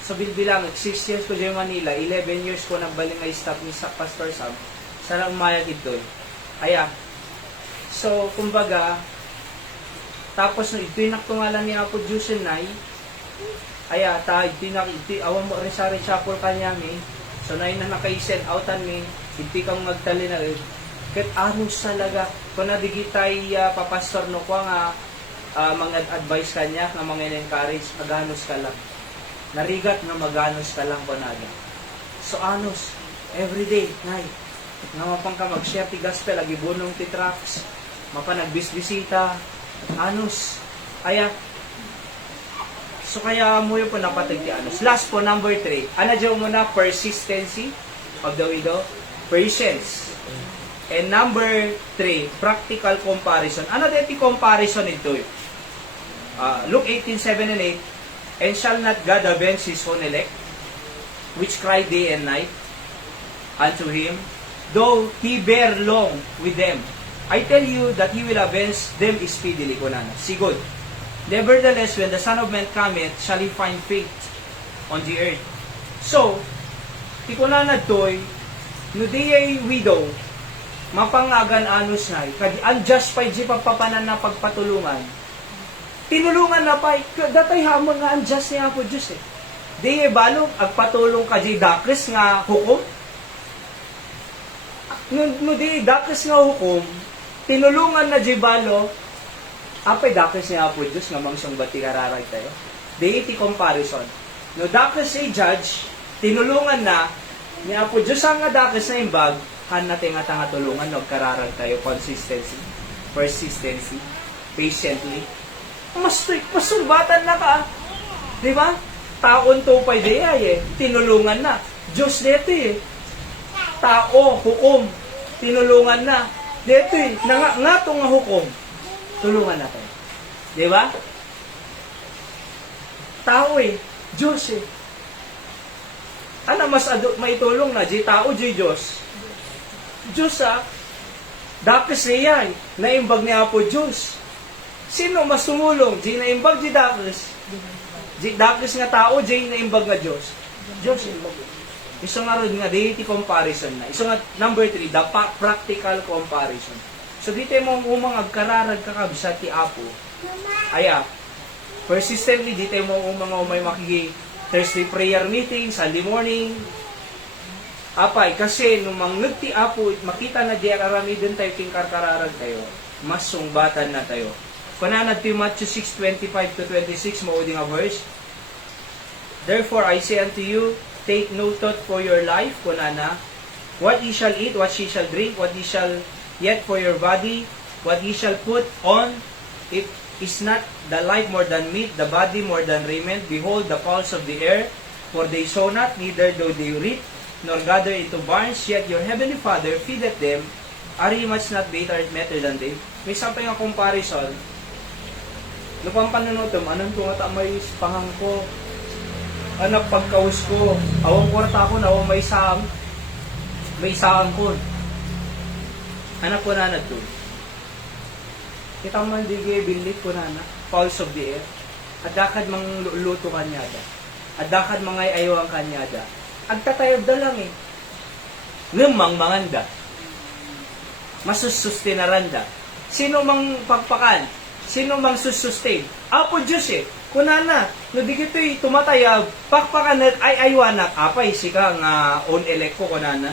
So bilbilang, 6 years ko di Manila, 11 years ko nagbaling nga staff ni Pastor Sam. Sana umayag ito. Aya, so, kumbaga, tapos, ipinaktungalan ni Apo Diyos Nay, aya, awang mo rin sa chapel kanyami, so, na nakaisend outan mi, hindi kang magtali na rin, kahit anong salaga, kung nadigitay papastor no ko nga, mga advice kanya, nga mga encourage, maganos ka lang. Narigat nga maganos ka lang panada. So, anos, everyday, Nay, nga mapang ka mag-share ti gospel, lagi bunong ti tracks, mapanagbisbisita, anos, aya, so kaya mo yung po napatig ti anos. Last po, number 3, anadyaw mo na, persistency of the widow, patience. And number 3, practical comparison. Ano dito comparison ito? Luke 18:7 and 8, and shall not God avenge his own elect, which cry day and night unto him, though he bear long with them. I tell you that he will avenge them speedily. Kunana. Sigod. Nevertheless, when the Son of Man cometh, shall he find faith on the earth. So, tikunana to'y, no di widow, mapangagan anos na, kadi unjust pa di papapanan na pagpatulungan. Tinulungan na pa, datay hamon nga unjust niya po Diyos eh. Di balo, agpatulong ka di dakris nga hukom. No di dakis nga hukom, tinulungan na jibalo, apay dakis niya po Diyos nga mangsang bati kararag tayo. Di iti comparison. No dakis ay judge, tinulungan na, niya po Diyos ang nga dakis na imbag, han natin nga tanga tulungan, no kararag tayo, consistency, persistency, patiently. Mas pasulbatan na ka. Di ba? Taon to pa'y di ay eh, tinulungan na. Diyos dito eh. Tao, hukom, tinulungan na. Dito eh, nga nga hukom, tulungan natin. Di ba? Tao eh, Diyos eh. Ano mas maitulong na, di tao, di Diyos. Diyos dakis niya eh, naimbag niya po Diyos. Sino mas tumulong? Di naimbag, di dakis. Di dakis nga tao, di naimbag nga Diyos. Diyos imbag. Iso nga rin nga, deity comparison na. Iso nga, number 3, the practical comparison. So, dito mo umang agkararag kakabsat ti Apo. Aya, persistently, dito mo umay makigi Thursday prayer meeting, Sunday morning. Apay, kasi nung mangnag ti Apo, makita na di arami din tayo ting karkararag tayo. Mas sungbatan na tayo. Pananad ti Matthew 6:25-26, mauding a verse. Therefore, I say unto you, take no thought for your life, kunana, what ye shall eat, what ye shall drink, what ye shall yet for your body, what ye shall put on, it is not the life more than meat, the body more than raiment. Behold the fowls of the air, for they sow not, neither do they reap, nor gather into barns, yet your heavenly Father feedeth them. Are ye much not better than they? May sampay nga comparison. Lupang panunutom, anong tungata may pangangko, anak pagkaus ko, awang kwarta ko, awang may saang ko. Anak ko na to. Kita man dige bilit ko na pulse of the air. Adakad mang luto kanyada. Adakad mga ayawang kanyada. Agtatayod da lang eh. Ngemang manganda. Masusustinaran da. Sino mang pagpakan? Sino mang susustain? Apo Diyos eh. Kunana, no di gito'y tumatayab, pakpakan ay aywanak. Apay, sika nga on elect ko kunana.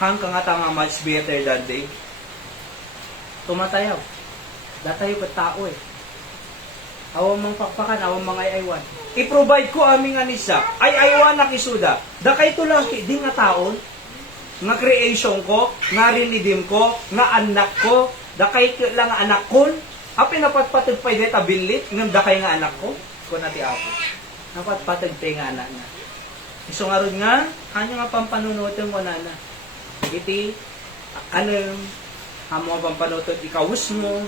Hang ka nga tanga much better than day. Tumatayaw. Datayo pa tao eh. Awang mang pakpakan, awang mga aywan. I-provide ko aming anisa. Ay aywanak isuda. Da kay tulaki, di nga taon. Nga creation ko, nga rinidim ko, nga anak ko. Da kay lang anak kon. Api napatpatag pa deta bilit, ngam da kay nga anak ko. Kung nati apo. Napatpatag pa nga anak na. Iso nga ron nga, kanya nga pampanunutin ko na na. Iti, ano yung hamo pampanunutin, ikawus mo,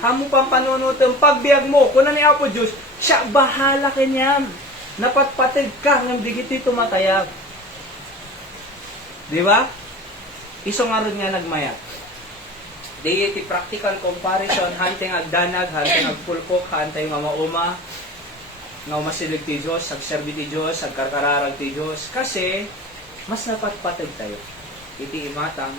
hamo pampanunutin, pagbiag mo, kung na ni Apo Diyos, siya bahala kanyam. Napatpatid ka, ngam digiti tumatayag. Di ba? Iso nga ron nga nagmaya. Di iti practical comparison, hanteng agdanag, hanteng agpulkok, hanteng nga mauma, nga umasilig ti Diyos, agserbi ti Diyos, agkarkararag ti Diyos, kasi mas napatpatid tayo. Iti imatang,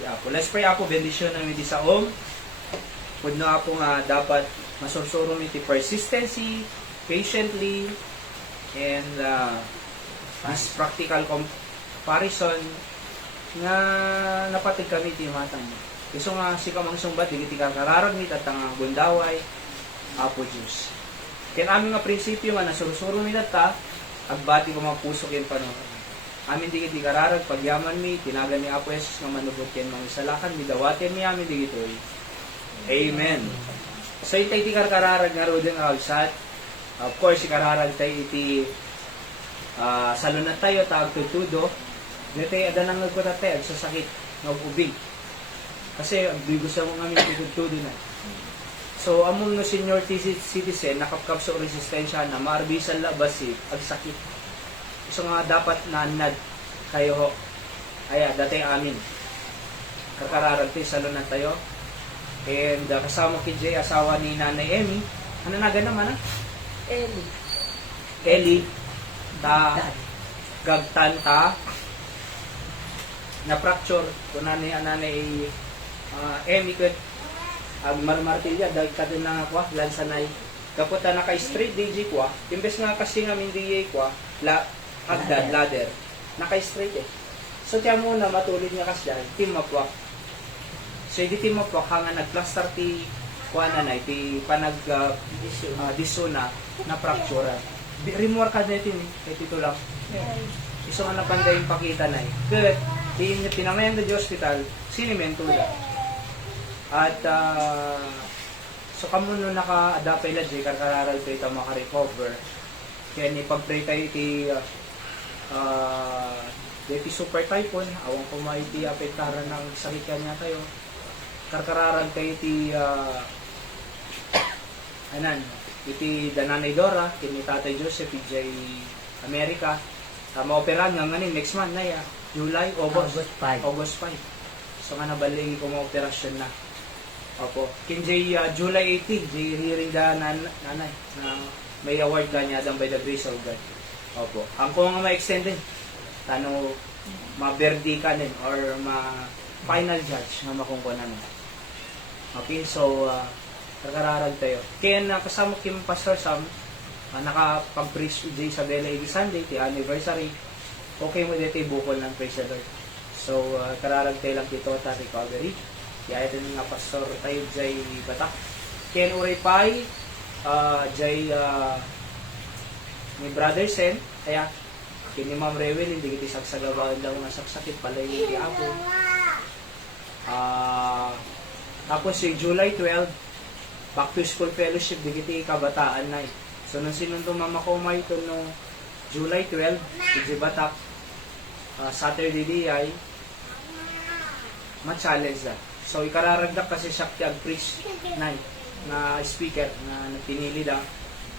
ti Apo. Let's pray, Apo, bendisyon namin iti sa Pudno, Apo, nga dapat masursurom iti persistency, patiently, and this practical comparison nga napatid kami iti imatang. Iso nga si kamang sumbat, digiti karkararag ni at nga gundaway, Apo Diyos. Ken amin nga prinsipyo nga nasursurom mi ta, agbati ko mga puso ken panahon. Amin digiti kararag pagyaman mi, tinagan ni Apo Jesus nga manubot ken mga isalakan, midawaten mi amin digitoy. Amen. So itay ti karkararag nga rodeng awsat. Of course, si kararag tayo iti salunat tayo, taag tutudo. Dito adanang nagkutatay, agsasakit, nag-ubing. Kasi bigo sa mga tutudo na. So, among no senior citizen, nakapkap sa resistensya na maarbisan labas agsakit. So nga dapat naanad kayo ho. Aya, dati amin. Kakararag tayo, salunat tayo. And kasama ki Jay, asawa ni Nanay Emmy. Ano naga naman Ellie. Gagtan ta. Na-fracture. Kung nanay Emmy kat marmartilya dahil ka din na kwa lansanay kaputa na kay straight DJ kwa imbes nga kasi nga hindi kwa agdad ladder na kay straight eh so tiyan mo na matulid nga kasya team mapwak so hindi team mapwak hanga nagplaster ti kwa na ti panag disona na fracture remore ka na ito kay tito lang iso nga napanday yung pakita na kaya tinamayan na di hospital sinimento lang. At so kamo no naka-adapay la jay karararal tayo ito maka-recover. Kaya ni pag-pray tayo iti iti super typhoon, awang kumay iti apektaran ng sakit niya tayo. Karararal tayo iti iti Dananay Dora, kini Tatay Joseph, iti Amerika. Maoperahan nga ngayon next month na July, August 5. So nga nabaling ko mga operasyon na. Opo. Kinjay July 18, jay hearing da nanay na may award ka niya by the grace of God. Opo. Ang kung nga ma-extend din, tano ma-verdi ka din or ma-final judge na makungkunan mo. Okay, so kakararag tayo. Kaya kasama Kim Pastor Sam, nakapag-preach jay sa Bella Edi Sunday, the anniversary. Okay mo dito bukol ng praise the Lord. So, kararag tayo lang dito ta recovery. Kaya ito nga pastor tayo jay batak. Ken uray pay jay ni Brother Sen. Kaya kini Ma'am Rewel hindi kiti sagsagabawan daw nga saksakit pala yung ti Apo. Tapos si July 12 back to school fellowship di kiti kabataan na. So nung sinundo mama ko may ito no July 12 di batak Saturday di ay ma-challenge na. So, ikararagdak kasi siya ag-preach na speaker na pinili daw.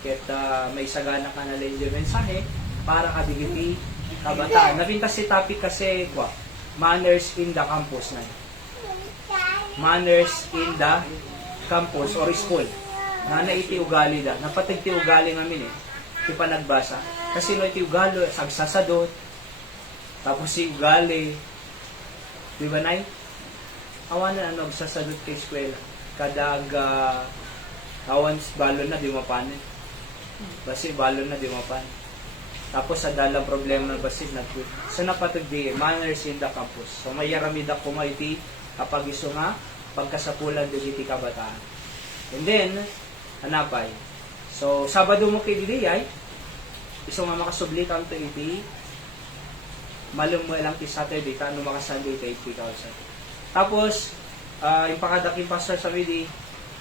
Kaya may sagana ka na lang yung mensahe para kadigiti kabataan. Nabintas si topic kasi manners in the campus na. Manners in the campus or school nga na iti ugali da. Napatid ti ugali ngamin eh. Ti panagbasa. Kasi no iti ugali, sagsasadot. Tapos si ugali. Di ba nay? Awan na nagsasadot kay eskwela. Kadag awan balon na di mapanin. Basi balon na di mapanin. Tapos sa dalang problema na basi nagquit. So napatid di manners in the campus. So may yaramid ako iti kapag iso nga pagkasapulan do iti kabataan. And then hanapay. So Sabado mo kay dili ay iso nga makasubli kam to iti malum mo lang ti Saturday ta no maka-Sunday kay 3,000. Tapos yung pakadaking pastor sa Widi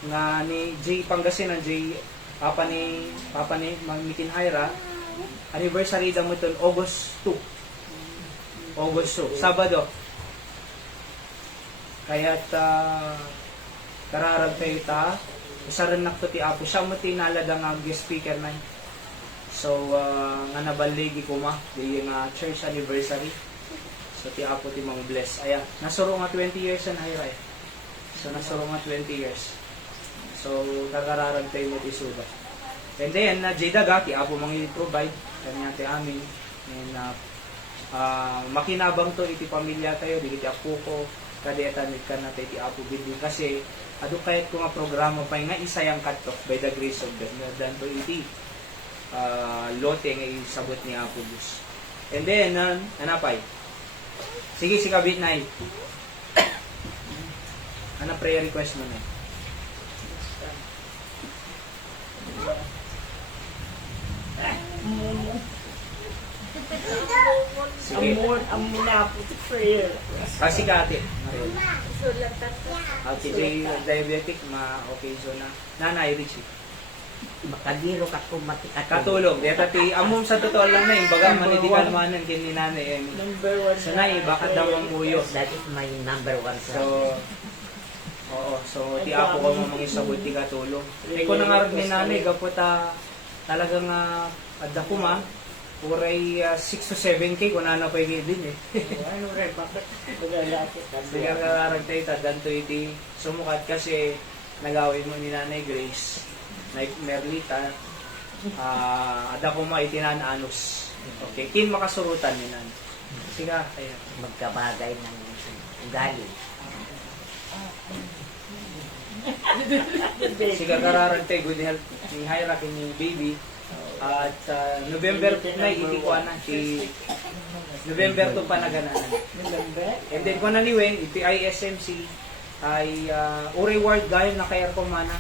nga ni J Pangasinan J Papa ni Mikin Hyra anniversary da mo ton August 2. August 2, Sabado. Kaya't kararag kayo ta usaran nakto ti Apo siya mo tinalada nga guest speaker na. So nga nabaligi ko ma di nga church anniversary. So ti Apo ti mga bless. Aya, nasuro nga 20 years na Hyra. So nasuro nga 20 years. So kakararag tayo mo ti suda. And then Jdaga ti Apo mga i-provide kanya ti amin. And makinabang to iti pamilya tayo di iti apo ko kadeta ka na ti Apo bindi kasi adu kahit ko nga programa pa nga isayang katok by the grace of God dan to iti lote nga isabot ni Apo Diyos. And then anapay sige si kabit na ana prayer request mo na sige Amor na po si prayer. kasi ka ate Sulatan ko. ate Jay diabetic okay so na nanay Richie Makadiro ka kung matikat. katulog deta ti amom sa totoo lang na baga manitikan manan kin ni nanay Number 1. so nay baka daw muyo That is my number 1. so oo so ti Apo ko mo mangisabot ti katulog ay ko nangarag ni nanay gapota talagang adda ko ma uray 6 to 7K kung ano pa din eh. Ano rin, bakit magalapit ka? Sige kararag tayo tadanto iti sumukat kasi nagawin mo ni Nanay Grace na Merlita ada ko ma itinananos. Okay, kin makasurutan ni Nanay. Sige kaya Magkabagay ng ugali. sige kararag tayo good health ni Hyra ni baby. At November na iti ko na si November to pa nagananan. And then kung naniweng iti ISMC ay reward gayon na kay ko mana.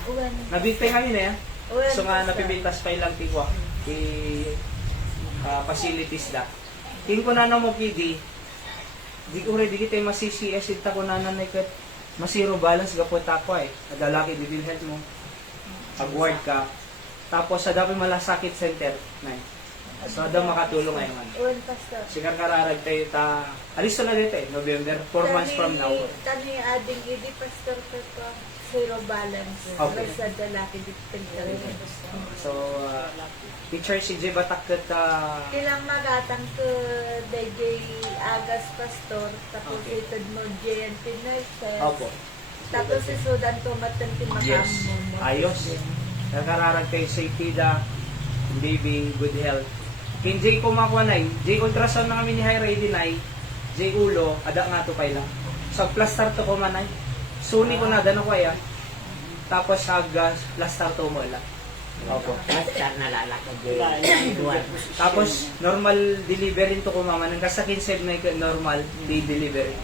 Nabitay kami na yan. So nga napibintas pa ilang tikwa ti facilities da. Tin ko na mo kidi. Di ko ready kita masisiS ita ko na nanay ket masiro balance gapot ako Adalaki di health mo. Award ka. Tapos sa dapat malasakit center na. So daw makatulong ngayon. Uwan pastor. Sigar kararag tayo ta. Alis na dito November 4 months from now. Tani ading idi pastor ko zero balance. Okay. Basta dalaki di pintere. So teacher si J Batak Ilang magatang ko DJ Agas pastor tapos Okay. itod mo JNT nurses. Opo. Tapos si Sudan ko matanti Yes. makamon mo. Ayos. Nakararag tayo safety da. Baby, good health. Kin J kumakuha na J ultrasound na kami ni Hyra dinay. J ulo, ada nga to pay lang. So plaster to ko manay. Suni ko na dano ko ya. Tapos plaster to mo lang. Opo. Basta nalalakad yun. Tapos normal delivery to ko mama nang kasakin save na normal day delivery.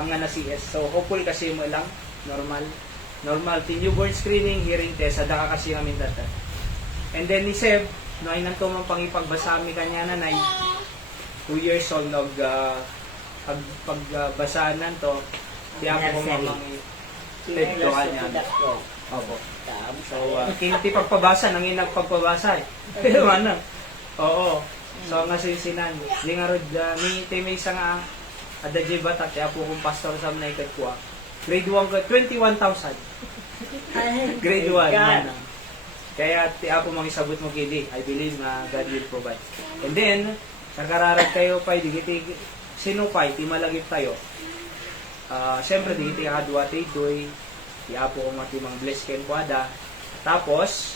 Ang nga na CS. So hopeful kasi mo lang normal newborn screening, hearing test, ada ka kasi namin data. And then ni Seb, no ay nanto man pangipagbasami kanya na 2 years old pagbasahan to. Di ako ko mamang ito kanya. Opo. So kinti pagpabasa nang inagpagpabasa Pero ano? Oo. So nga sinsinan, di nga rod ni Timay sa nga ada J Batak kaya po kung pastor sa naikad ko. Grade 1 ko 21,000. Grade 1 man. Kaya ti Apo mangisabot mo kidi. I believe na God will provide. And then, nakararag kayo pa, digiti, sino pa, ti malagip tayo. Siyempre, digiti kadwa ti doy, Ti Apo ko matimang bless ken kuada. Tapos,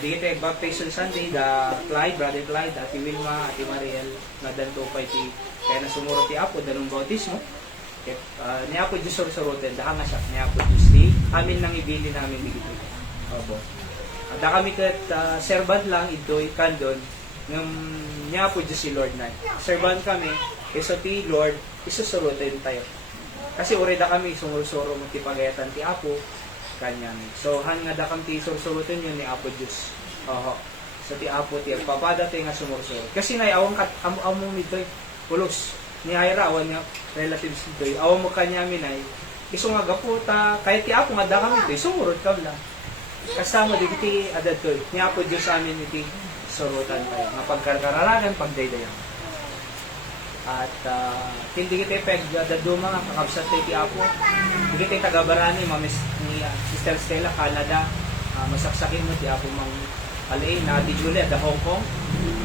di kita baptism Sunday, Clyde, Brother Clyde, Ati Wilma, Ati Mariel, na danto pa iti, kaya nasumuro ti Apo, danong bautismo. Ni Apo Diyos surusurutin, daha nga siya, ni Apo Diyos di, amin nang ibili namin dito. Opo. Da kami kat servant lang, ito'y kandon, ng ni Apo Diyos si Lord na. Servant kami, iso ti Lord, isusurutin tayo. Kasi uri da kami, sumurusuro mo ti pagayatan ti Apo, kanya. So, han nga da kami ti surusurutin yun ni Apo Diyos. Oho. So, ti Apo ti, papada ti nga sumurusuro. Kasi na, awang among ito'y, pulos. Ni Ira, awan niya, relatives ito'y, awang mo kanya minay, iso nga gaputa, kahit ti Apo nga da kami ito'y, sumurot ka lang. Kasama di kiti adad to'y, ni Apo Diyos amin iti surutan tayo, nga pagkarkararagan, pagdaydayan. At hindi kita peg daduma nga kakabsat tayo ti Apo. Hindi kita tagabarani, ni Sister Stella, Canada, masaksakin mo ti Apo mang alay na di Julia, da Hong Kong.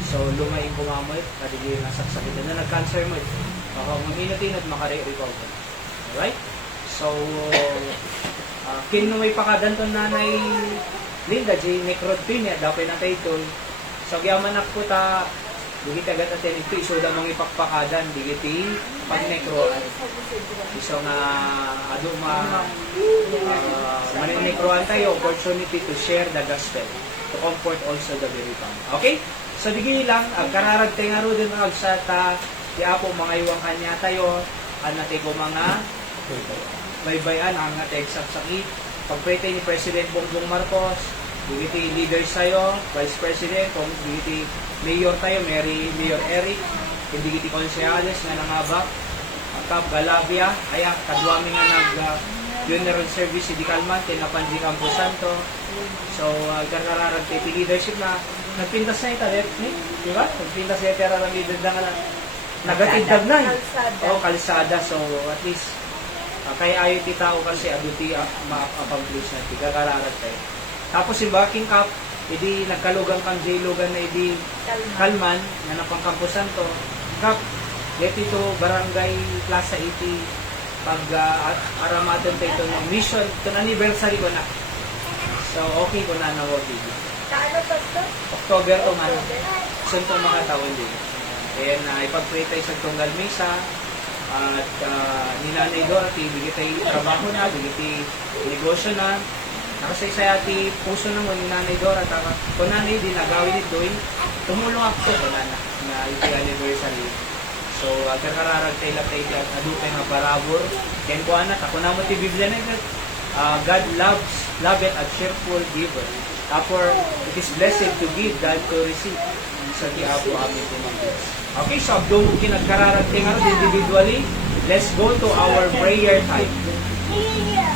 So lumay yung kumamoy, at di nasaksakin na nag-cancer mo. Maminatin at makare-recover. Alright? So, kinumay pakadanton nanay Linda, J. necropenia, dapat na tayo ito. So, yaman ako ta, digit agad natin ito, iso da mga ipakpakadan, digiti pag-necroan. Iso nga, maninecroan tayo, opportunity to share the gospel, to comfort also the very found. Okay? So, digi lang, ang kararag tayo nga ro din mga agsata, di Apo, mga iwang kanya tayo, anatay ko mga baybayan, ang atay sakit, pagprete ni President Bongbong Marcos, digiti leaders tayo, Vice President, kung digiti Mayor tayo, Mayor Eric, digiti konsehales nga nangabak, ang Cap Galavia, kaya kadwami nga funeral service si Di Calman, tinapanji Campo Santo. So, karararag tayo leadership na nagpintas na ito, di ba? Nagpintas na ito, kararang leader na nga nagatindag na eh. O, kalsada. So, at least, kaya ayaw ti tao kasi aduti ma-accomplish na ti kakararag tayo. Tapos yung backing up, edi nagkalugang kang J-Lugan na edi Kalman, na napang Campo Santo. Kap, get ito barangay Plaza 80, pag aramaton tayo ito ng mission, ito na anniversary ko na. So, okay ko na nawagin. Kaano pa ito? October o man, sun itong mga taon din. Ayan, ipag-pray tayo sa Tunggal Mesa, at ni Nanay Dorothy, bigit tayo trabaho na, bigit tayo negosyo na. Nakasaysay ati puso naman ni Nanay Dorothy, kung nanay din nagawin ito, tumulong ako ko na iti anniversary. So, karararag tayo lang tayo adupay nga barabor. Ken ko anak, ako na mo ti Biblia na ito. God loveth a cheerful giver. Therefore, it is blessed to give, God to receive. Sa ti Apo amin tumangkis. Okay, so abdong kinagkararag tayo nga individually. Let's go to our prayer time. Yeah!